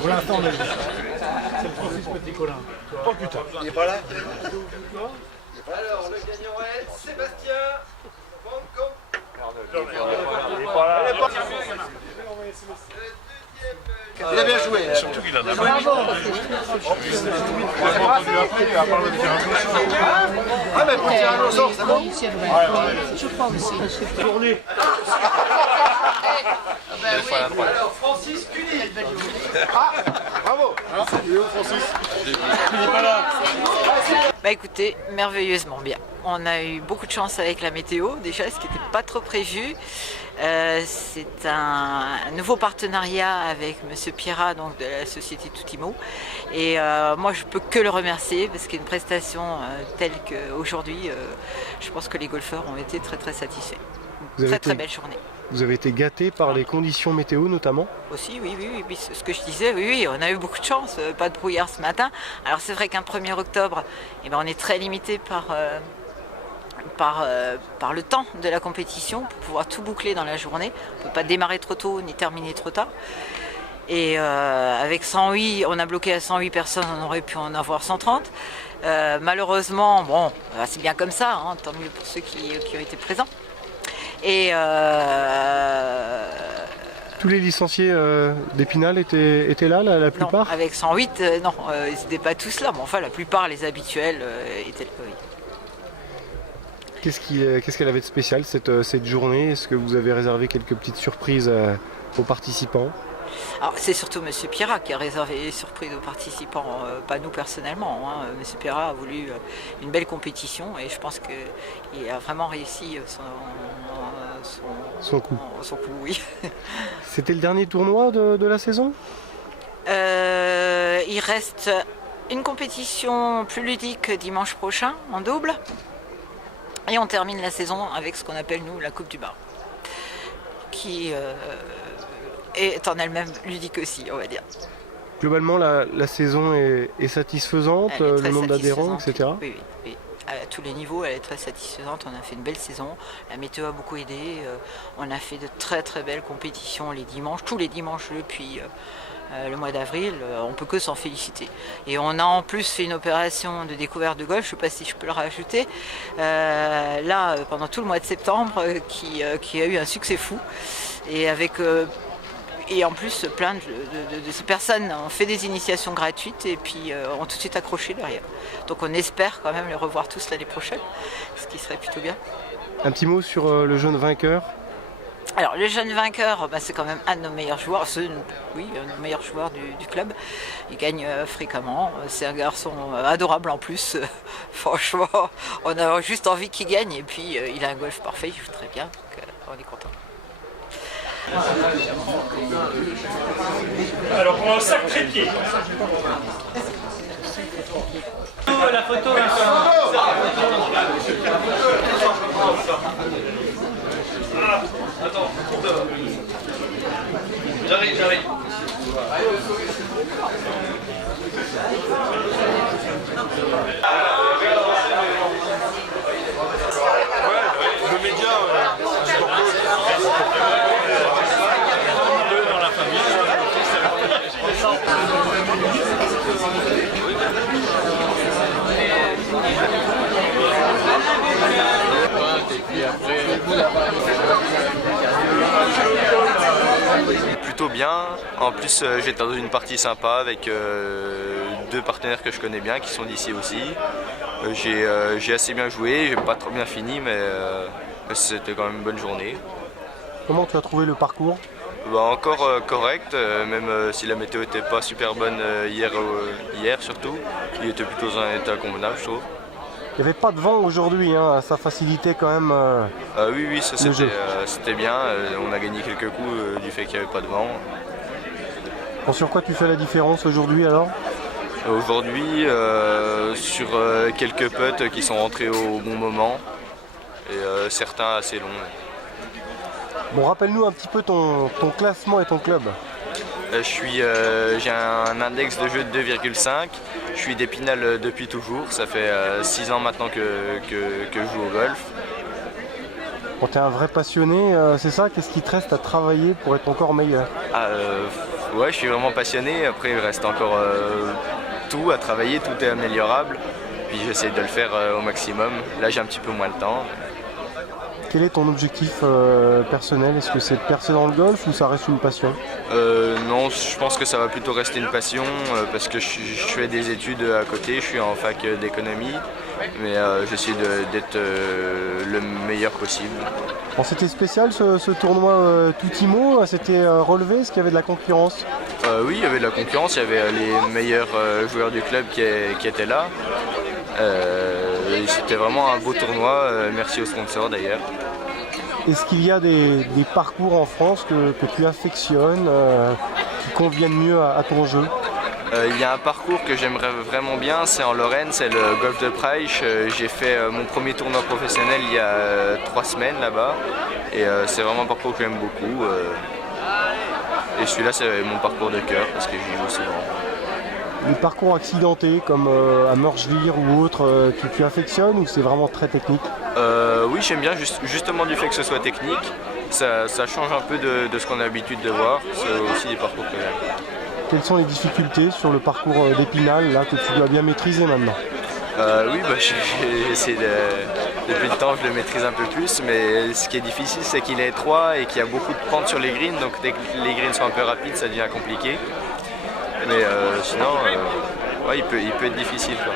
Pour l'instant, on a vu ça. C'est le Francis Petit-Colin. Oh putain. Il n'est pas là? Alors, le gagnant est Sébastien Banco. Il est pas là. Il a bien joué. Surtout qu'il a de la Ah, mais pour tirer au sort, c'est bon? Tournez. Alors, Francis Cuny. Ah, bravo. Il est où, Francis? Il n'est pas là. Bah écoutez, merveilleusement bien. On a eu beaucoup de chance avec la météo, déjà, ce qui n'était pas trop prévu. C'est un nouveau partenariat avec Monsieur Pierrat, donc de la société Toutimo. Et moi, je peux que le remercier parce qu'une prestation telle qu'aujourd'hui, je pense que les golfeurs ont été très très satisfaits. Très belle journée. Vous avez été gâté par les conditions météo notamment? Aussi, oui, ce que je disais, oui, on a eu beaucoup de chance, pas de brouillard ce matin. Alors c'est vrai qu'un 1er octobre, eh ben, on est très limité par le temps de la compétition pour pouvoir tout boucler dans la journée. On ne peut pas démarrer trop tôt ni terminer trop tard. Et avec 108, on a bloqué à 108 personnes, on aurait pu en avoir 130. Malheureusement, bon, c'est bien comme ça, hein, tant mieux pour ceux qui ont été présents. Et tous les licenciés d'Épinal étaient là, la plupart? Non, avec 108, non, ils n'étaient pas tous là, mais enfin la plupart, les habituels, étaient là. Oui. Qu'est-ce qu'elle avait de spécial cette journée? Est-ce que vous avez réservé quelques petites surprises aux participants? Alors, c'est surtout M. Pierrat qui a réservé les surprises aux participants, pas nous personnellement. Hein. M. Pierrat a voulu une belle compétition et je pense qu'il a vraiment réussi son coup. Son coup, oui. C'était le dernier tournoi de la saison? Il reste une compétition plus ludique dimanche prochain en double. Et on termine la saison avec ce qu'on appelle nous la Coupe du Bar. Qui est en elle-même ludique aussi, on va dire. Globalement, la saison est satisfaisante, le nombre d'adhérents, etc. Oui. À tous les niveaux, elle est très satisfaisante. On a fait une belle saison. La météo a beaucoup aidé. On a fait de très très belles compétitions les dimanches, tous les dimanches depuis le mois d'avril. On peut que s'en féliciter. Et on a en plus fait une opération de découverte de golf, je ne sais pas si je peux le rajouter, là pendant tout le mois de septembre, qui a eu un succès fou. Et avec et en plus, plein de ces personnes ont fait des initiations gratuites et puis ont tout de suite accroché derrière. Donc on espère quand même les revoir tous l'année prochaine, ce qui serait plutôt bien. Un petit mot sur le jeune vainqueur? Alors le jeune vainqueur, c'est quand même un de nos meilleurs joueurs, un de nos meilleurs joueurs du club. Il gagne fréquemment, c'est un garçon adorable en plus. Franchement, on a juste envie qu'il gagne et puis il a un golf parfait, il joue très bien, donc on est content. Alors pour un sac trépied. La photo là. Attends, j'arrive. Le média, Dans la famille. Plutôt bien. En plus, j'étais dans une partie sympa avec deux partenaires que je connais bien qui sont d'ici aussi. J'ai assez bien joué, j'ai pas trop bien fini, mais c'était quand même une bonne journée. Comment tu as trouvé le parcours? Encore correct, même si la météo n'était pas super bonne hier surtout. Il était plutôt dans un état convenable, je trouve. Il n'y avait pas de vent aujourd'hui, hein, ça facilitait quand même oui, ça c'était bien. On a gagné quelques coups du fait qu'il n'y avait pas de vent. Bon, sur quoi tu fais la différence aujourd'hui alors? Aujourd'hui, sur quelques putts qui sont rentrés au bon moment et certains assez longs. Bon, rappelle-nous un petit peu ton classement et ton club. J'ai un index de jeu de 2,5. Je suis d'Épinal depuis toujours. Ça fait 6 ans maintenant que je joue au golf. Bon, t'es un vrai passionné, c'est ça? Qu'est-ce qui te reste à travailler pour être encore meilleur? Ouais, je suis vraiment passionné. Après, il reste encore tout à travailler, tout est améliorable. Puis j'essaie de le faire au maximum. Là, j'ai un petit peu moins de temps. Quel est ton objectif personnel? Est-ce que c'est de percer dans le golf ou ça reste une passion? Non, je pense que ça va plutôt rester une passion parce que je fais des études à côté, je suis en fac d'économie, mais j'essaie d'être le meilleur possible. Bon, c'était spécial ce tournoi Tutimo, c'était relevé, est-ce qu'il y avait de la concurrence? Oui, il y avait de la concurrence, il y avait les meilleurs joueurs du club qui étaient là. C'était vraiment un beau tournoi, merci aux sponsors d'ailleurs. Est-ce qu'il y a des parcours en France que tu affectionnes, qui conviennent mieux à ton jeu? Il y a un parcours que j'aimerais vraiment bien, c'est en Lorraine, c'est le Golf de Praich. J'ai fait mon premier tournoi professionnel il y a 3 semaines là-bas et c'est vraiment un parcours que j'aime beaucoup. Et celui-là c'est mon parcours de cœur parce que j'y joue souvent. Les parcours accidentés comme à Meurschwir ou autre, tu affectionnes ou c'est vraiment très technique? Oui, j'aime bien justement du fait que ce soit technique. Ça change un peu de ce qu'on a l'habitude de voir. C'est aussi des parcours que j'aime. Quelles sont les difficultés sur le parcours d'Épinal là, que tu dois bien maîtriser maintenant? Oui, j'essaie depuis le temps je le maîtrise un peu plus, mais ce qui est difficile c'est qu'il est étroit et qu'il y a beaucoup de pentes sur les greens, donc dès que les greens sont un peu rapides ça devient compliqué. Mais sinon, ouais, il peut être difficile, quoi.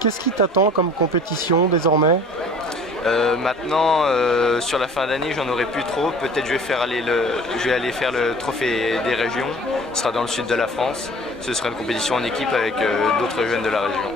Qu'est-ce qui t'attend comme compétition désormais? Maintenant, sur la fin d'année, j'en aurai plus trop. Peut-être je vais aller faire le trophée des régions. Ce sera dans le sud de la France. Ce sera une compétition en équipe avec d'autres jeunes de la région.